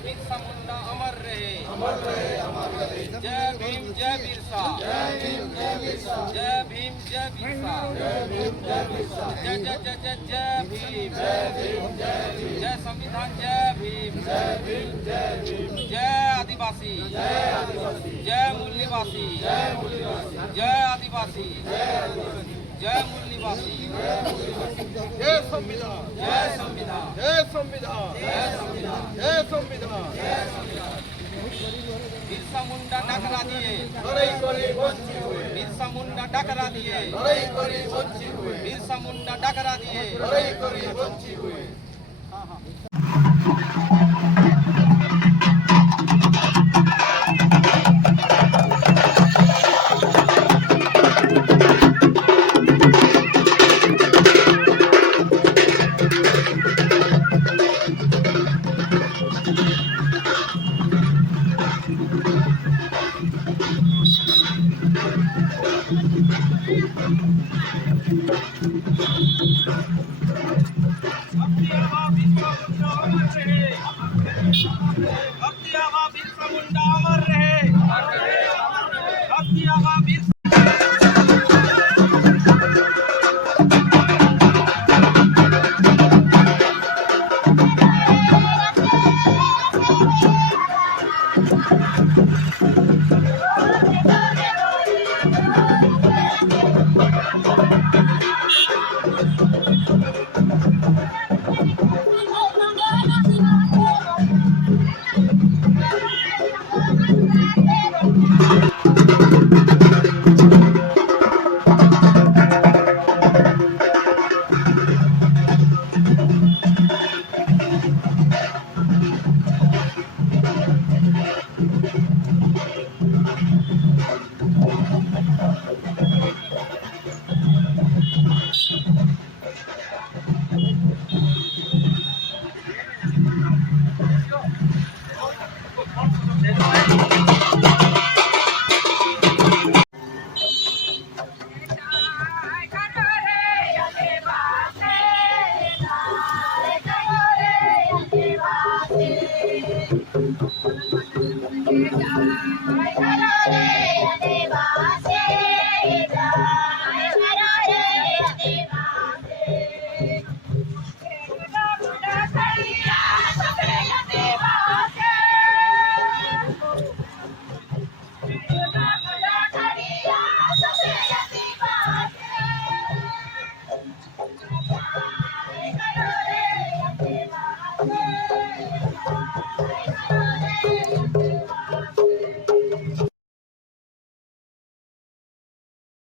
बिरसा मुंडा अमर रहे, अमर रहे, अमर रहे। जय भीम जय बिरसा, जय भीम जय बिरसा, जय भीम जय बिरसा, जय भीम जय बिरसा। जय जय जय जय जय भीम, जय भीम जय भीम। जय संविधान जय भीम, जय भीम जय भीम। जय आदिवासी, जय आदिवासी। जय मूल्यवासी, जय मूल्यवासी। जय आदिवासी, जय आदिवासी। जय मूल्यवासी, जय मूल्यवासी। जय संविधान, जय संविधान, जय संविधान, जय संविधान, जय संविधान, जय संविधान। बिरसा मुंडा डकरा दिए, लड़ाई करे बंची हुए। बिरसा मुंडा डकरा दिए, लड़ाई करे बंची हुए। बिरसा मुंडा डकरा दिए, लड़ाई करे बंची हुए। हाँ हाँ।